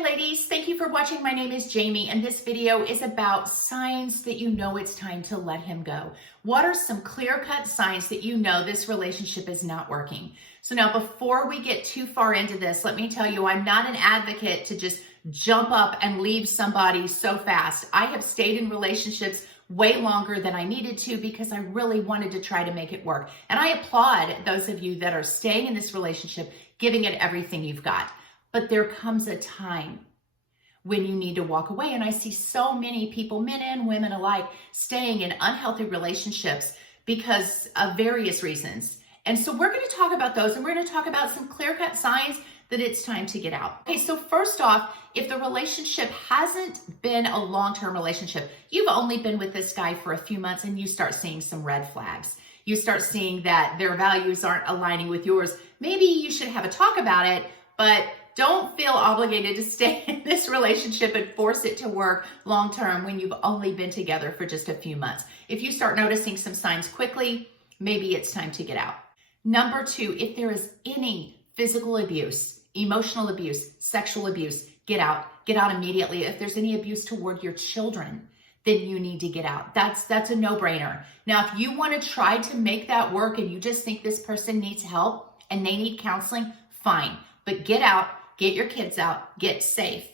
Hi ladies, thank you for watching. My name is Jamie and this video is about signs that you know it's time to let him go. What are some clear-cut signs that you know this relationship is not working? So now before we get too far into this, let me tell you, I'm not an advocate to just jump up and leave somebody so fast. I have stayed in relationships way longer than I needed to because I really wanted to try to make it work. And I applaud those of you that are staying in this relationship, giving it everything you've got. But there comes a time when you need to walk away. And I see so many people, men and women alike, staying in unhealthy relationships because of various reasons. And so we're going to talk about those, and we're going to talk about some clear-cut signs that it's time to get out. Okay, so first off, if the relationship hasn't been a long-term relationship, you've only been with this guy for a few months and you start seeing some red flags. You start seeing that their values aren't aligning with yours. Maybe you should have a talk about it, but don't feel obligated to stay in this relationship and force it to work long-term when you've only been together for just a few months. If you start noticing some signs quickly, maybe it's time to get out. Number two, if there is any physical abuse, emotional abuse, sexual abuse, get out. Get out immediately. If there's any abuse toward your children, then you need to get out. That's a no-brainer. Now, if you want to try to make that work and you just think this person needs help and they need counseling, fine. But get out. Get your kids out, get safe.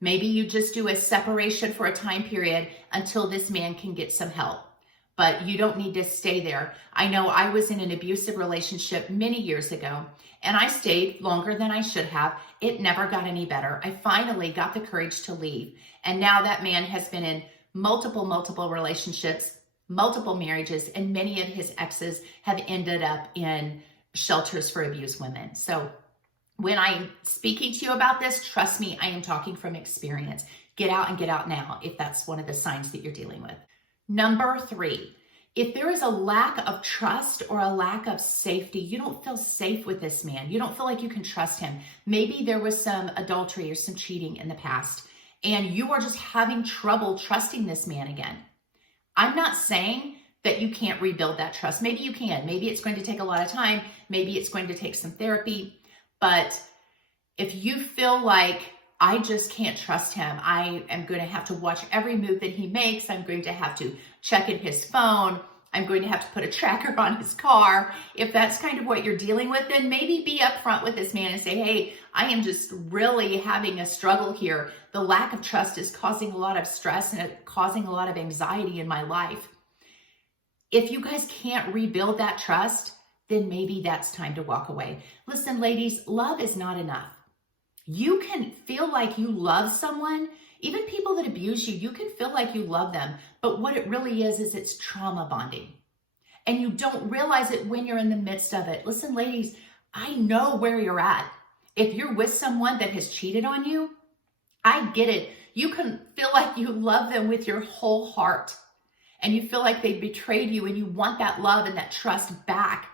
Maybe you just do a separation for a time period until this man can get some help, but you don't need to stay there. I know I was in an abusive relationship many years ago, and I stayed longer than I should have. It never got any better. I finally got the courage to leave. And now that man has been in multiple relationships, multiple marriages, and many of his exes have ended up in shelters for abused women. So when I'm speaking to you about this, trust me, I am talking from experience. Get out and get out now if that's one of the signs that you're dealing with. Number three, if there is a lack of trust or a lack of safety, you don't feel safe with this man. You don't feel like you can trust him. Maybe there was some adultery or some cheating in the past, and you are just having trouble trusting this man again. I'm not saying that you can't rebuild that trust. Maybe you can. Maybe it's going to take a lot of time. Maybe it's going to take some therapy. But if you feel like I just can't trust him, I am going to have to watch every move that he makes. I'm going to have to check in his phone. I'm going to have to put a tracker on his car. If that's kind of what you're dealing with, then maybe be upfront with this man and say, hey, I am just really having a struggle here. The lack of trust is causing a lot of stress and causing a lot of anxiety in my life. If you guys can't rebuild that trust, then maybe that's time to walk away. Listen, ladies, love is not enough. You can feel like you love someone, even people that abuse you, you can feel like you love them, but what it really is it's trauma bonding. And you don't realize it when you're in the midst of it. Listen, ladies, I know where you're at. If you're with someone that has cheated on you, I get it. You can feel like you love them with your whole heart, and you feel like they betrayed you and you want that love and that trust back.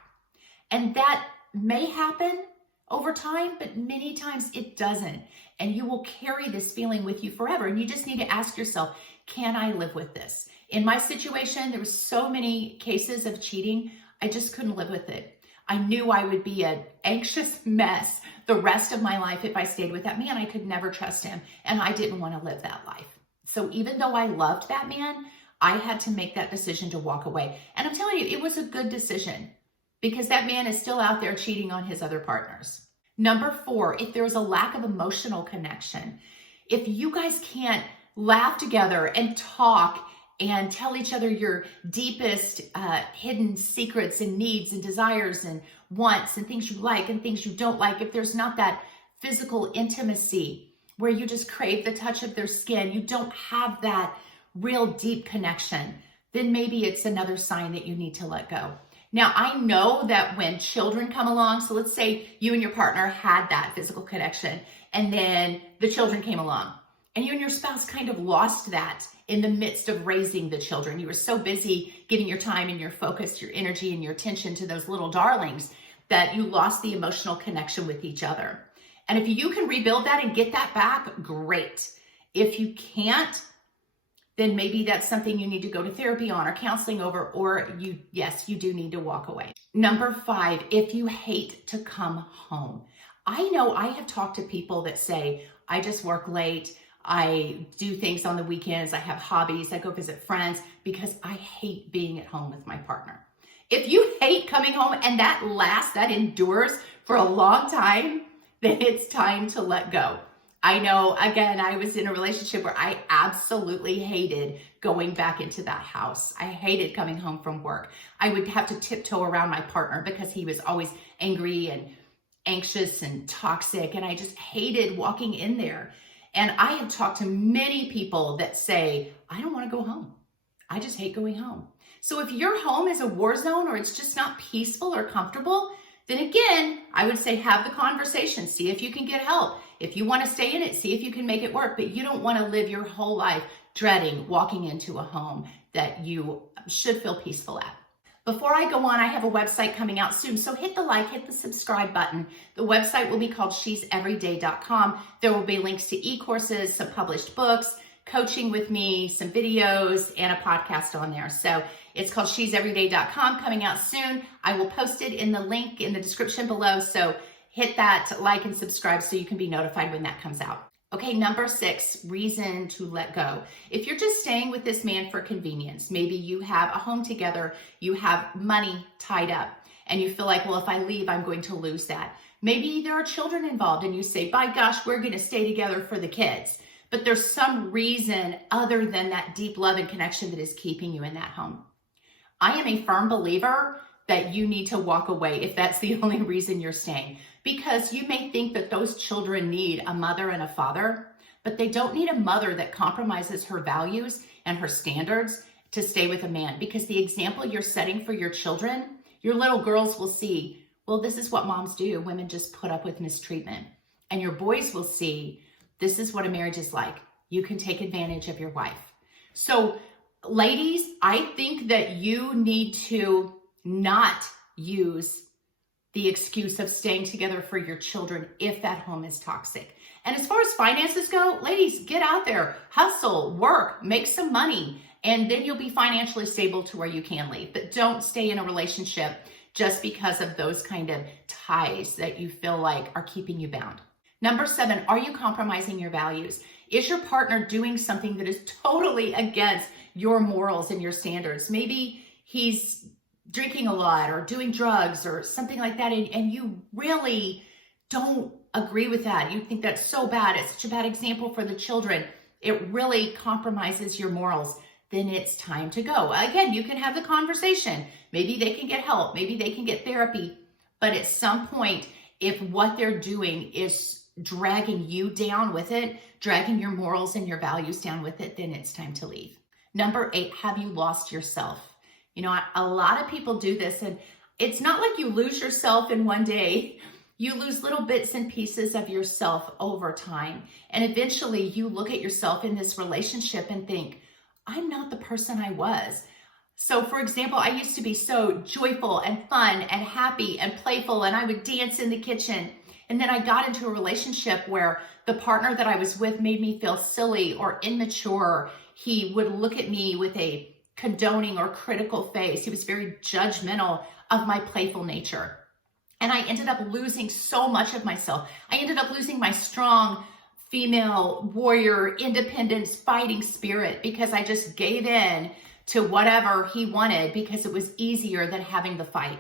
And that may happen over time, but many times it doesn't. And you will carry this feeling with you forever. And you just need to ask yourself, can I live with this? In my situation, there were so many cases of cheating. I just couldn't live with it. I knew I would be an anxious mess the rest of my life if I stayed with that man. I could never trust him. And I didn't want to live that life. So even though I loved that man, I had to make that decision to walk away. And I'm telling you, it was a good decision, because that man is still out there cheating on his other partners. Number four, if there is a lack of emotional connection, if you guys can't laugh together and talk and tell each other your deepest hidden secrets and needs and desires and wants and things you like and things you don't like, if there's not that physical intimacy where you just crave the touch of their skin, you don't have that real deep connection, then maybe it's another sign that you need to let go. Now, I know that when children come along, so let's say you and your partner had that physical connection, and then the children came along, and you and your spouse kind of lost that in the midst of raising the children. You were so busy giving your time and your focus, your energy and your attention to those little darlings that you lost the emotional connection with each other. And if you can rebuild that and get that back, great. If you can't, then maybe that's something you need to go to therapy on or counseling over, or yes, you do need to walk away. Number five, if you hate to come home. I know I have talked to people that say, I just work late. I do things on the weekends. I have hobbies. I go visit friends because I hate being at home with my partner. If you hate coming home and that endures for a long time, then it's time to let go. I know, again, I was in a relationship where I absolutely hated going back into that house. I hated coming home from work. I would have to tiptoe around my partner because he was always angry and anxious and toxic, and I just hated walking in there. And I have talked to many people that say, I don't want to go home. I just hate going home. So if your home is a war zone or it's just not peaceful or comfortable, then again, I would say have the conversation, see if you can get help. If you want to stay in it, see if you can make it work, but you don't want to live your whole life dreading walking into a home that you should feel peaceful at. Before I go on, I have a website coming out soon, so hit the like, hit the subscribe button. The website will be called she'severyday.com. There will be links to e-courses, some published books, coaching with me, some videos, and a podcast on there. So it's called she'severyday.com, coming out soon. I will post it in the link in the description below, so hit that like and subscribe so you can be notified when that comes out. Okay, number 6, reason to let go. If you're just staying with this man for convenience, maybe you have a home together, you have money tied up, and you feel like, well, if I leave, I'm going to lose that. Maybe there are children involved and you say, by gosh, we're going to stay together for the kids. But there's some reason other than that deep love and connection that is keeping you in that home. I am a firm believer that you need to walk away if that's the only reason you're staying. Because you may think that those children need a mother and a father, but they don't need a mother that compromises her values and her standards to stay with a man. Because the example you're setting for your children, your little girls will see, well, this is what moms do. Women just put up with mistreatment. And your boys will see, this is what a marriage is like. You can take advantage of your wife. So ladies, I think that you need to not use the excuse of staying together for your children if that home is toxic. And as far as finances go, ladies, get out there, hustle, work, make some money, and then you'll be financially stable to where you can leave. But don't stay in a relationship just because of those kind of ties that you feel like are keeping you bound. Number 7, are you compromising your values? Is your partner doing something that is totally against your morals and your standards? Maybe he's drinking a lot or doing drugs or something like that, and you really don't agree with that. You think that's so bad. It's such a bad example for the children. It really compromises your morals. Then it's time to go. Again, you can have the conversation. Maybe they can get help. Maybe they can get therapy. But at some point, if what they're doing is dragging you down with it, dragging your morals and your values down with it, then it's time to leave. Number 8, have you lost yourself? You know, a lot of people do this, and it's not like you lose yourself in one day. You lose little bits and pieces of yourself over time. And eventually you look at yourself in this relationship and think, I'm not the person I was. So for example, I used to be so joyful and fun and happy and playful, and I would dance in the kitchen. And then I got into a relationship where the partner that I was with made me feel silly or immature. He would look at me with a condoning or critical face. He was very judgmental of my playful nature. And I ended up losing so much of myself. I ended up losing my strong female warrior, independence, fighting spirit because I just gave in to whatever he wanted because it was easier than having the fight.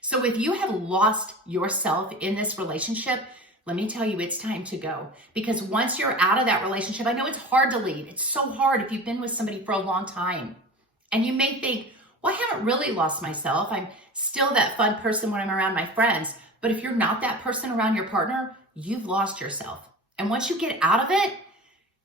So if you have lost yourself in this relationship, let me tell you, it's time to go. Because once you're out of that relationship, I know it's hard to leave. It's so hard if you've been with somebody for a long time. And you may think, well, I haven't really lost myself. I'm still that fun person when I'm around my friends. But if you're not that person around your partner, you've lost yourself. And once you get out of it,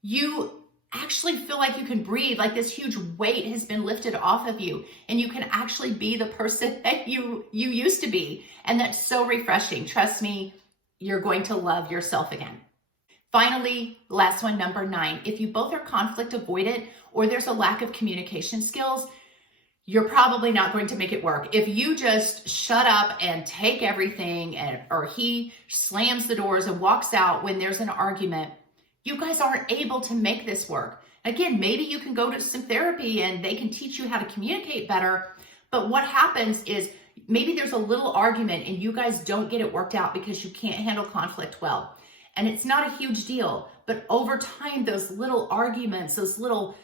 you actually feel like you can breathe, like this huge weight has been lifted off of you, and you can actually be the person that you used to be. And that's so refreshing. Trust me, you're going to love yourself again. Finally, last one, number 9, if you both are conflict avoidant or there's a lack of communication skills, you're probably not going to make it work. If you just shut up and take everything, or he slams the doors and walks out when there's an argument, you guys aren't able to make this work. Again, maybe you can go to some therapy and they can teach you how to communicate better. But what happens is maybe there's a little argument and you guys don't get it worked out because you can't handle conflict well. And it's not a huge deal, but over time, those little arguments, those little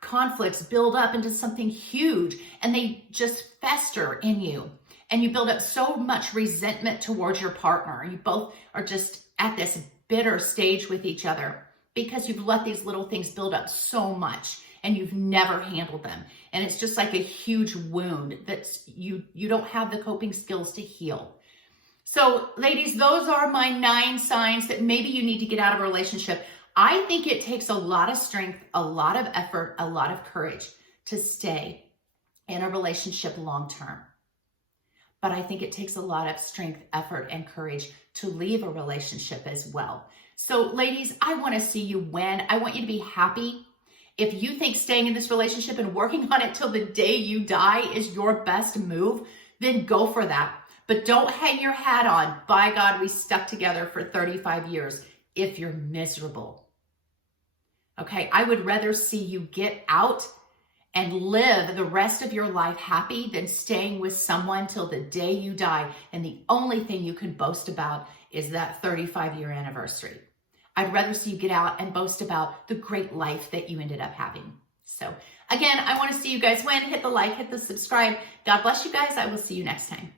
conflicts build up into something huge, and they just fester in you. And you build up so much resentment towards your partner. You both are just at this bitter stage with each other because you've let these little things build up so much and you've never handled them. And it's just like a huge wound that's you don't have the coping skills to heal. So ladies, those are my 9 signs that maybe you need to get out of a relationship. I think it takes a lot of strength, a lot of effort, a lot of courage to stay in a relationship long term. But I think it takes a lot of strength, effort, and courage to leave a relationship as well. So ladies, I want to see you win. I want you to be happy. If you think staying in this relationship and working on it till the day you die is your best move, then go for that. But don't hang your hat on, by God, we stuck together for 35 years if you're miserable. Okay, I would rather see you get out and live the rest of your life happy than staying with someone till the day you die. And the only thing you can boast about is that 35-year anniversary. I'd rather see you get out and boast about the great life that you ended up having. So again, I want to see you guys win. Hit the like, hit the subscribe. God bless you guys. I will see you next time.